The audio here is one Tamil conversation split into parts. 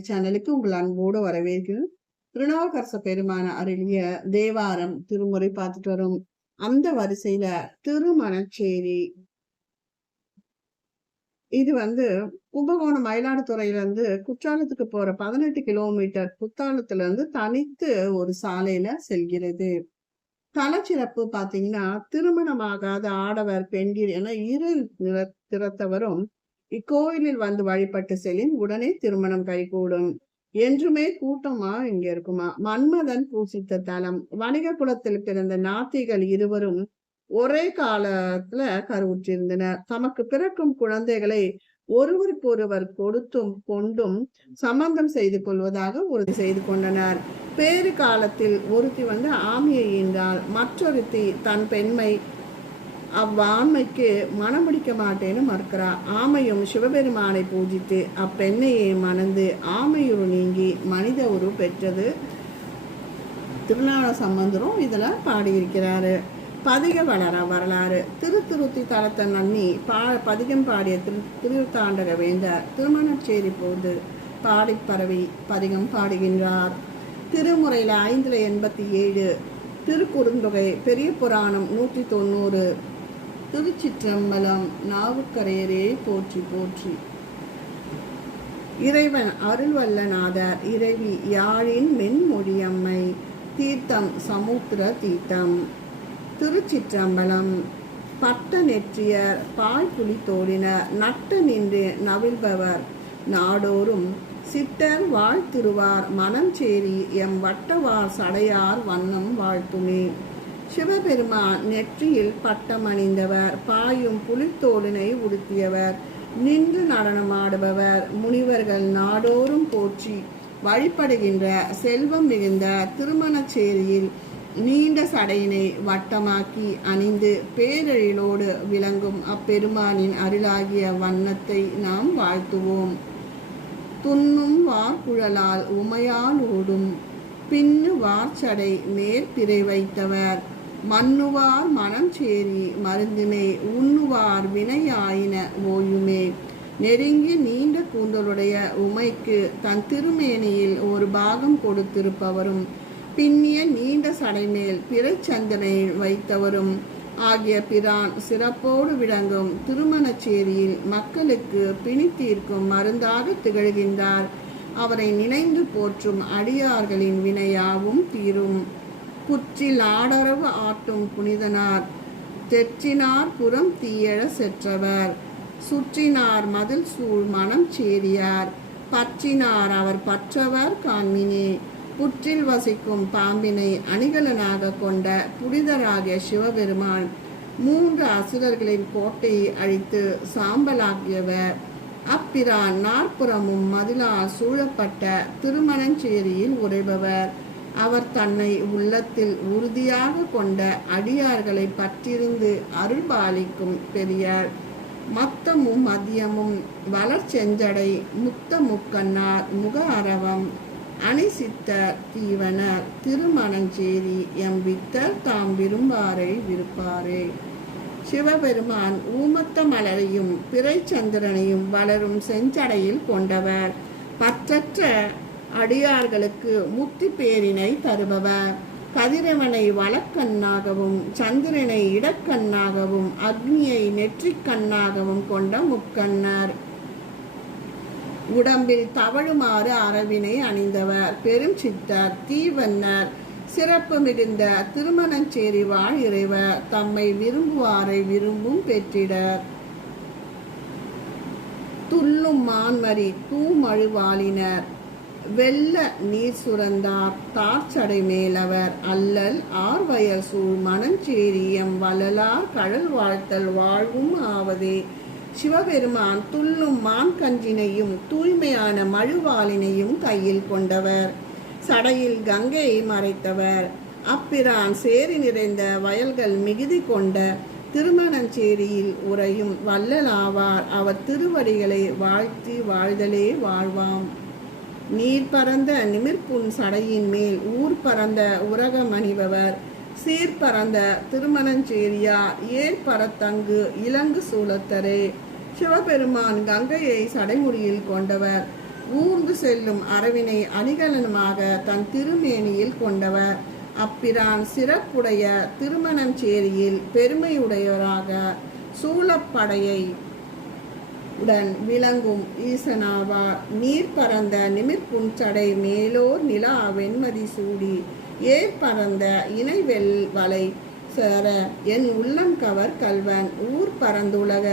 சேனலுக்கு உங்கள் அன்போடு வரவேற்கிறேன். திருநாவுக்கரச பெருமான அருளிய தேவாரம் திருமுறை பார்த்துட்டு வரும். அந்த வரிசையில திருமணச்சேரி. இது வந்து கும்பகோணம் மயிலாடுதுறையில இருந்து குற்றாலத்துக்கு போற பதினெட்டு கிலோமீட்டர் குத்தாலத்துல இருந்து தனித்து ஒரு சாலையில செல்கிறது. தலச்சிறப்பு பாத்தீங்கன்னா திருமணமாகாத ஆடவர் பெண்கள் என இரு நிற- திறத்தவரும் இக்கோயிலில் வந்து வழிபட்டு செல்லின் உடனே திருமணம் கைகூடும். என்றுமே கூட்டமா இங்க இருக்குமா? மன்மதன் பூசித்த தலம். வணிக குலத்தில் பிறந்த நாத்திகள் இருவரும் ஒரே காலத்துல கருவுற்றிருந்தனர். தமக்கு பிறக்கும் குழந்தைகளை ஒருவருக்கொருவர் கொடுத்தும் கொண்டும் சம்பந்தம் செய்து கொள்வதாக உறுதி செய்து கொண்டனர். பேறு காலத்தில் ஒருத்தி வந்து ஆமையை ஈன்றால் மற்றொருத்தி தன் பெண்மை அவ்வாண்மைக்கு மனம் முடிக்க மாட்டேன்னு மறுக்கிறா. ஆமையும் சிவபெருமானை பூஜித்து அப்பெண்ணையை மணந்து ஆமையுரு நீங்கி மனித உரு பெற்றது. திருநாள சம்பந்தரும் இதில் பாடியிருக்கிறாரு. பதிக வளர வரலாறு. திருத்துருத்தி தலத்தை நன்னி பா பதிகம் பாடிய திரு திருத்தாண்டக வேந்தர் திருமணச்சேரி போது பாடி பரவி பதிகம் பாடுகின்றார். திருமுறையில் ஐந்தில் எண்பத்தி ஏழு திருக்குறுந்தொகை பெரிய புராணம் நூற்றி தொண்ணூறு திருச்சிற்றம்பலம் நாவுக்கரையரே போற்றி போற்றி. இறைவன் அருள்வல்லநாதர் இறைவி யாழின் மென்மொழியம்மை தீர்த்தம் சமுத்திர தீர்த்தம். திருச்சிற்றம்பலம் பட்ட நெற்றியர் பாய்புலி தோழினர் நட்ட நின்று நவிழ்பவர். நாடோறும் சிட்டர் வாழ்த்திருவார் மனம் சேரி எம் வட்டவார் சடையார் வண்ணம் வாழ்த்துமே. சிவபெருமான் நெற்றியில் பட்டம் அணிந்தவர் பாயும் புலித்தோலினை உடுத்தியவர் நின்று நடனமாடுபவர் முனிவர்கள் நாடோறும் போற்றி வழிபடுகின்ற செல்வம் மிகுந்த திருமணச்சேரியில் நீண்ட சடையினை வட்டமாக்கி அணிந்து பேரழிலோடு விளங்கும் அப்பெருமானின் அருளாகிய வண்ணத்தை நாம் வாழ்த்துவோம். துண்ணும் வார்குழலால் உமையால் ஓடும் பின்னு வார்ச்சடை மேற்பிறை வைத்தவர். மன்னுவார் மனம் சேரி மருந்தினை உண்ணுவார் வினையாயின ஓயுமே. நெருங்கி நீண்ட கூந்தலுடைய உமைக்கு தன் திருமேனியில் ஒரு பாகம் கொடுத்திருப்பவரும் பின்னிய நீண்ட சடைமேல் பிறைச்சந்தனை வைத்தவரும் ஆகிய பிரான் சிறப்போடு விளங்கும் திருமணச்சேரியில் மக்களுக்கு பிணி தீர்க்கும் மருந்தாக திகழ்கின்றார். அவரை நினைந்து போற்றும் அடியார்களின் வினையாவும் தீரும். குற்றில் ஆடரவு ஆட்டும் புனிதனார். தெற்றினார் புறம் தீயழ செற்றவர். சுற்றினார் மதில் சூழ் மனம் சேரியார் பற்றினார் அவர் பற்றவர் காண்மினே. புற்றில் வசிக்கும் பாம்பினை அணிகலனாக கொண்ட புனிதராகிய சிவபெருமான் மூன்று அசுரர்களின் கோட்டையை அழித்து சாம்பலாக்கியவர். அப்பிரான் நாற்புறமும் மதிலால் சூழப்பட்ட திருமணஞ்சேரியில் உறைபவர். அவர் தன்னை உள்ளத்தில் உறுதியாக கொண்ட அடியார்களை பற்றிருந்து அருள்பாலிக்கும் பெரியார். மத்தமும் மதியமும் வளர்ச்செஞ்சடை முத்த முக்கண்ணார் முக அரவம் அணிசித்த தீவனர் திருமணஞ்சேரி எம் வித்தர் தாம் விரும்பாரை விருப்பாரே. சிவபெருமான் ஊமத்த மலரையும் பிறைச்சந்திரனையும் வளரும் செஞ்சடையில் கொண்டவர். பற்றற்ற அடியார்களுக்கு முக்தி பேரினை தருபவர். கதிரவனை வளக்கண்ணாகவும் சந்திரனை இடக்கண்ணாகவும் அக்னியை நெற்றிக்கண்ணாகவும் கொண்ட முக்கண்ணர். உடம்பில் தவழுமாறு அரவினை அணிந்தவர். பெரும் சித்தர் தீவன்னர். சிறப்பு மிகுந்த திருமணச்சேரி வாழ் இறைவர். தம்மை விரும்புவாரை விரும்பும் பெற்றிடர். துள்ளும் மான்மரி தூமழுவாளினர் வெள்ள நீர் சுரந்தார் தார்ச்சடை மேலவர் அல்லல் ஆர்வயர் சூழ் மனஞ்சேரியம் வள்ளலார் கடல் வாழ்த்தல் வாழ்வும் ஆவதே. சிவபெருமான் துள்ளும் மான் கஞ்சினையும் தூய்மையான மழுவாளினையும் கையில் கொண்டவர். சடையில் கங்கையை மறைத்தவர். அப்பிரான் சேரி நிறைந்த வயல்கள் மிகுதி கொண்ட திருமணஞ்சேரியில் உறையும் வள்ளலாவார். அவர் திருவடிகளை வாழ்த்தி வாழ்தலே வாழ்வாம். நீர் பறந்த நிமிர்ப்புண் சடையின் மேல் ஊர் பறந்த உரகம் அணிபவர். சீர் பறந்த திருமணஞ்சேரியா ஏர் பரத்தங்கு இலங்கு சூலத்தரே. சிவபெருமான் கங்கையை சடைமுடியில் கொண்டவர். ஊர்ந்து செல்லும் அரவினை அணிகலனமாக தன் திருமேனியில் கொண்டவர். அப்பிரான் சிறப்புடைய திருமணம் சேரியில் பெருமையுடையவராக சூழப்படையை உடன் விளங்கும் ஈசனாவா? நீர் பறந்த நிமிர்புஞ்சடை மேலோர் நிலா வெண்மதி சூடி. ஏர் பறந்த இணைவெல் வலை சேர. என் உள்ளம் கவர் கல்வன் ஊர் பறந்துலக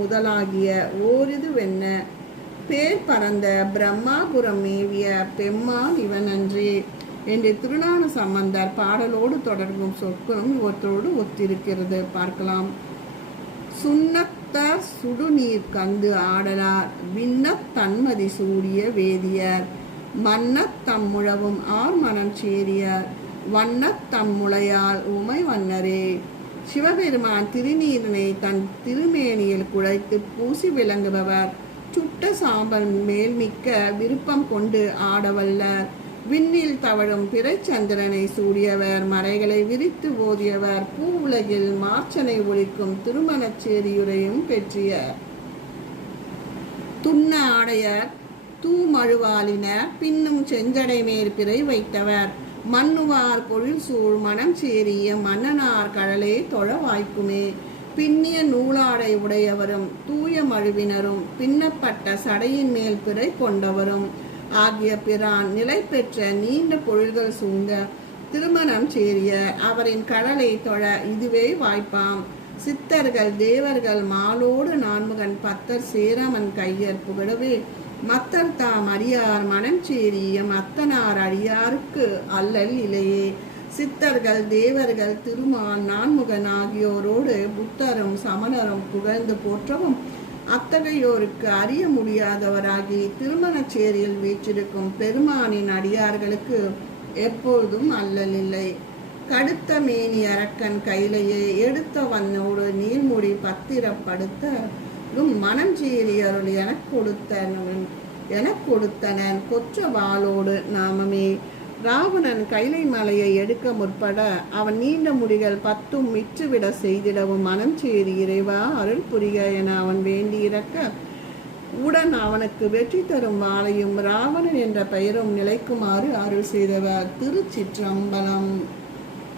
முதலாகிய ஓரிது வெண்ண பேர் பறந்த பிரம்மாபுரம் மேவிய பெம்மான் இவனன்றே. என்று திருநான சம்பந்தர் பாடலோடு தொடர்பும் சொற்களும் இவற்றோடு ஒத்திருக்கிறது. பார்க்கலாம். சுண்ணத்தார் சுடுநீர் கந்து ஆடலார். விண்ணத் தன்மதி சூடிய வேதியர். மன்னத் தம்முழவும் ஆர் மனம் சேரியர். வண்ணத் தம்முளையால் உமை வண்ணரே. சிவபெருமான் திருநீரினை தன் திருமேனியில் குழைத்து பூசி விளங்குபவர். சுட்ட சாம்பல் மேல் மிக்க விருப்பம் கொண்டு ஆடவல்லர். விண்ணில் தவழும் பிறைச்சந்திரனை சூடியவர் மறைகளை விரித்து ஓதியவர் பூ உலகில் மார்ச்சனை ஒழிக்கும் திருமணச் சேரியுரையும் பெற்றிய துண்ண ஆடையர் தூமழுவாலினர் பின்னும் செஞ்சடை மேல் பிறை வைத்தவர். மண்ணுவார் பொழில் சூழ் மனம் சேரிய மன்னனார் கடலே தொழ வாய்க்குமே. பின்னிய நூலாடை உடையவரும் தூய மழுவினரும் பின்னப்பட்ட சடையின் மேல் பிறை கொண்டவரும். ஆகிய பிரான் நிலை பெற்ற நீண்ட பொழில்கள் சூழ்ந்த திருமணம் சேரிய அவரின் கடலை தொழ இதுவே வாய்ப்பாம். சித்தர்கள் தேவர்கள் மாலோடு நான்முகன் பத்தர் சேரமன் கையர் புகழவே மத்தர் தாம் அறியார் மனம் சேரிய மத்தனார் அடியாருக்கு அல்லல் இலையே சித்தர்கள் தேவர்கள் திருமான் நான்முகன் ஆகியோரோடு புத்தரும் சமணரும் புகழ்ந்து போற்றவும் அத்தகையோருக்கு அறிய முடியாதவராகி திருமணச்சேரியில் வீற்றிருக்கும் பெருமானின் அடியார்களுக்கு எப்பொழுதும் அல்லலில்லை. கடுத்த மேனி அரக்கன் கையிலேயே எடுத்த வண்ணோடு நீர்முடி பத்திரப்படுத்த மனம் சீறி அருள் எனக் கொடுத்தனன் எனக் கொடுத்தனன். கொச்ச வாளோடு நாமமே ராவணன் கைலை மலையை எடுக்க முற்பட அவன் நீண்ட முடிகள் பத்தும் மிற்றுவிட செய்திடவும் மனம் செய்து இறைவா அருள் புரிய என அவன் வேண்டியிருக்க உடன் அவனுக்கு வெற்றி தரும் வாளையும் ராவணன் என்ற பெயரும் நிலைக்குமாறு அருள் செய்தவர் திருச்சிற்றம்பலம்.